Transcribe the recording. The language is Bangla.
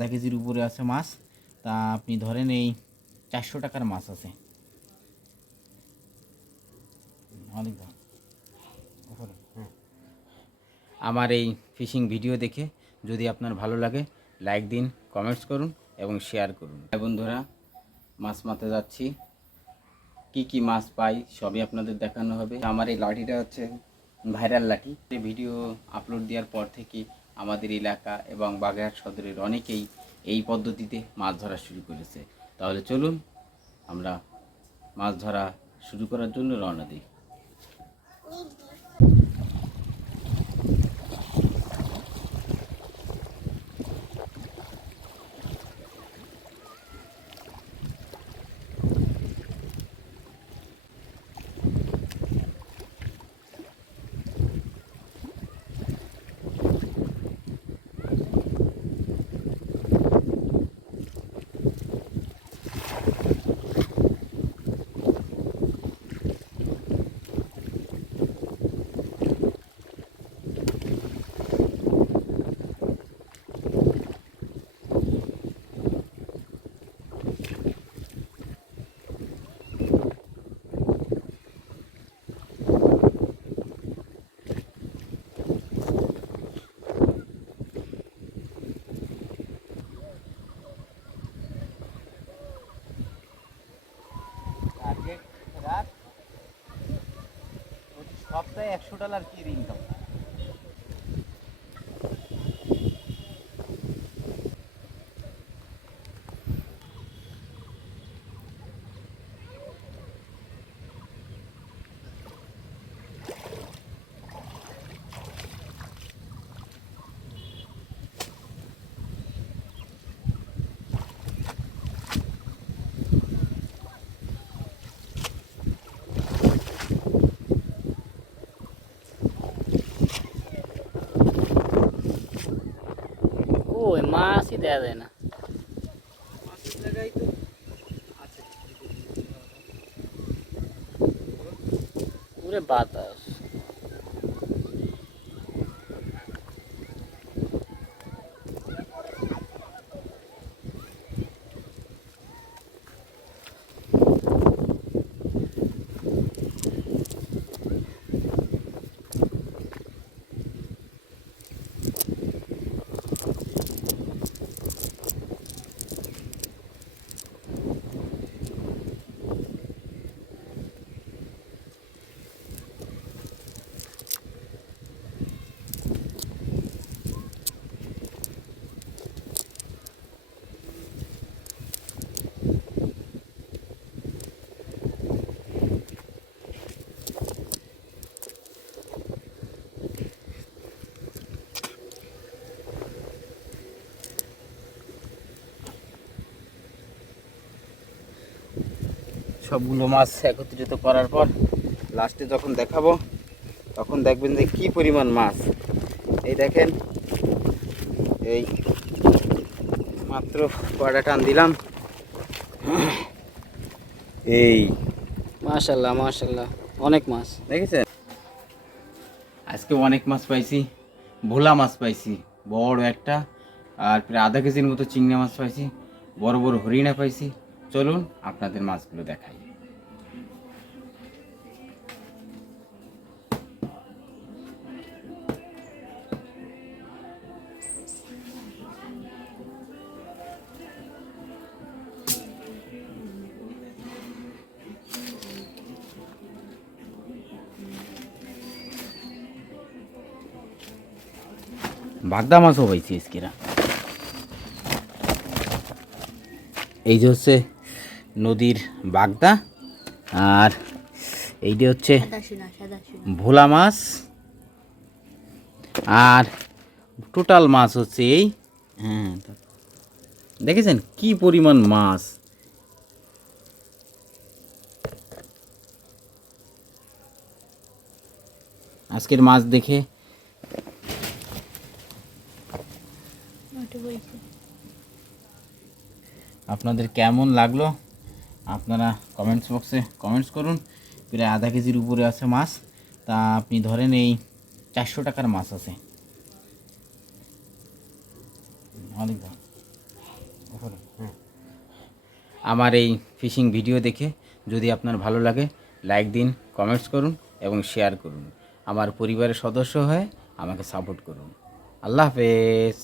আধা কেজির উপরে আছে মাছ। তা আপনি ধরেন এই চারশো টাকার মাছ আছে। অনেক হ্যাঁ। আমার এই ফিশিং ভিডিও দেখে যদি আপনার ভালো লাগে, লাইক দিন, কমেন্টস করুন এবং শেয়ার করুন। হ্যাঁ বন্ধুরা, মাছ মারতে যাচ্ছি। কি কি মাছ পাই সবই আপনাদের দেখানো হবে। আমার এই লাঠিটা হচ্ছে ভাইরাল লাঠি। ভিডিও আপলোড দেওয়ার পর থেকে আমাদের এলাকা এবং বাগেরহাট সদরের অনেকেই এই পদ্ধতিতে মাছ ধরা শুরু করেছে। তাহলে চলুন আমরা মাছ ধরা শুরু করার জন্য রওনা দিই। সপ্তাহে একশো ডলার কি ইনকাম দেওয়া যায় না। পুরে বাতাস। সবগুলো মাছ একত্রিত করার পর লাস্টে যখন দেখাবো, তখন দেখবেন যে কি পরিমাণ মাছ। এই দেখেন, এই মাত্র কয়টা টান দিলাম। এই মাশাল্লাহ মাশাল্লাহ অনেক মাছ। দেখেছেন? আজকে অনেক মাছ পাইছি, ভোলা মাছ পাইছি, বড় একটা, আর প্রায় আধা কেজির মতো চিংড়ি মাছ পাইছি, বড় বড় হরিণা পাইছি। চলুন আপনাদের মাছগুলো দেখাই। বাগদা মাছও পাইছি আজকেরা এই যে হচ্ছে নদীর বাগদা। আর এইটি হচ্ছে ভোলা মাছ। আর টোটাল মাছ হচ্ছে এই হ্যাঁ দেখেছেন কি পরিমাণ মাছ? আজকের মাছ দেখে আপনাদের কেমন লাগল? আপনারা কমেন্টস বক্সে কমেন্টস করুন। প্রায় আধা কেজির উপরে আছে মাছ। তা আপনি ধরেন এই চারশো টাকার মাছ আছে। অনেক আমার এই ফিশিং ভিডিও দেখে যদি আপনার ভালো লাগে লাইক দিন কমেন্টস করুন এবং শেয়ার করুন। আমার পরিবারের সদস্য হয়ে আমাকে সাপোর্ট করুন। আল্লাহ হাফেজ।